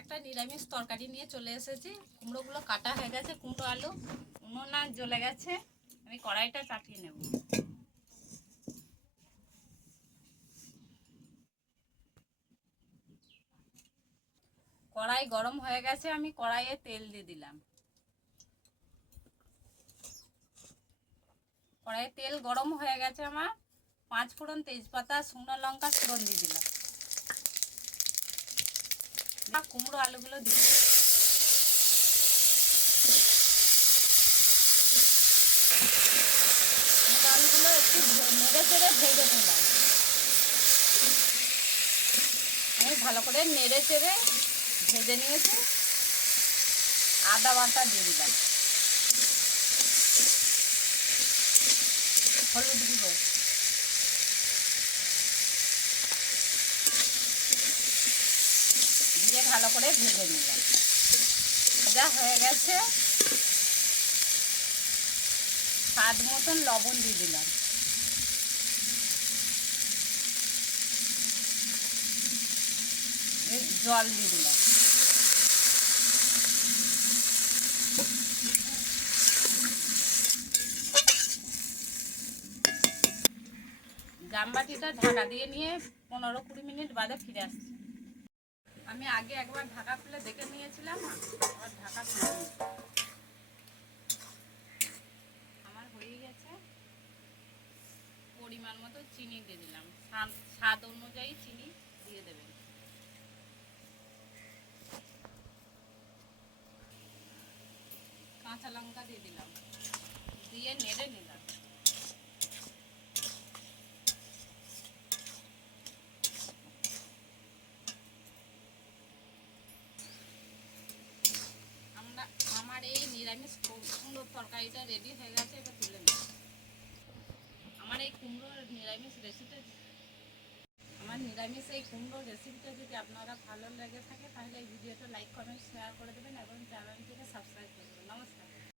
একটা নিরামিষ তরকারি নিয়ে চলে এসেছি। কুমড়োগুলো কাটা হয়ে গেছে, কুমড়ো আলু। উনুন জ্বলে গেছে, আমি কড়াইটা চাপিয়ে নেব। কড়াই গরম হয়ে গেছে, আমি কড়াইয়ে তেল দিয়ে দিলাম। কড়াইয়ে তেল গরম হয়ে গেছে আমার, 5 ফোড়ন, তেজপাতা, শুকনো লঙ্কা ফোড়ন দিয়ে দিলাম। কুমড়ো আলুগুলো দিয়ে দিলাম। কুমড়ো আলুগুলো একটু নেড়ে চেড়ে ভেজে নিলাম। আমি ভালো করে নেড়ে চেড়ে ভেজে নিয়েছি। আদা বাটা দিয়ে দিলাম, হলুদ গুঁড়ো, দিয়ে ভালো করে ভেজে নিলাম। ভাজা হয়ে গেছে, স্বাদ মতন লবণ দিয়ে দিলাম। জল দিয়ে দিলাম। জামবাটিটা ঢাকা দিয়ে নিয়ে 15-20 মিনিট বাদে ফিরে আসছি। আমি আগে একবার ঢাকা খুলে দেখে নিয়েছিলাম, আবার ঢাকা খুলে আমার হয়ে গেছে। পরিমাণ মতো চিনি দিয়ে দিলাম, স্বাদ অনুযায়ী চিনি দিয়ে দেবেন। কাঁচা লঙ্কা দিয়ে দিলাম, দিয়ে নেড়ে নিলাম। আমার এই নিরামিষ কুমড়োর তরকারিটা রেডি হয়ে গেছে, এবার তুলে নেব। আমার এই কুমড়োর নিরামিষ রেসিপিটা এই কুমড়োর রেসিপিটা যদি আপনারা ভালো লেগে থাকে তাহলে এই ভিডিওটা লাইক, কমেন্ট, শেয়ার করে দেবেন এবং চ্যানেলটিকে সাবস্ক্রাইব করে দেবেন। নমস্কার।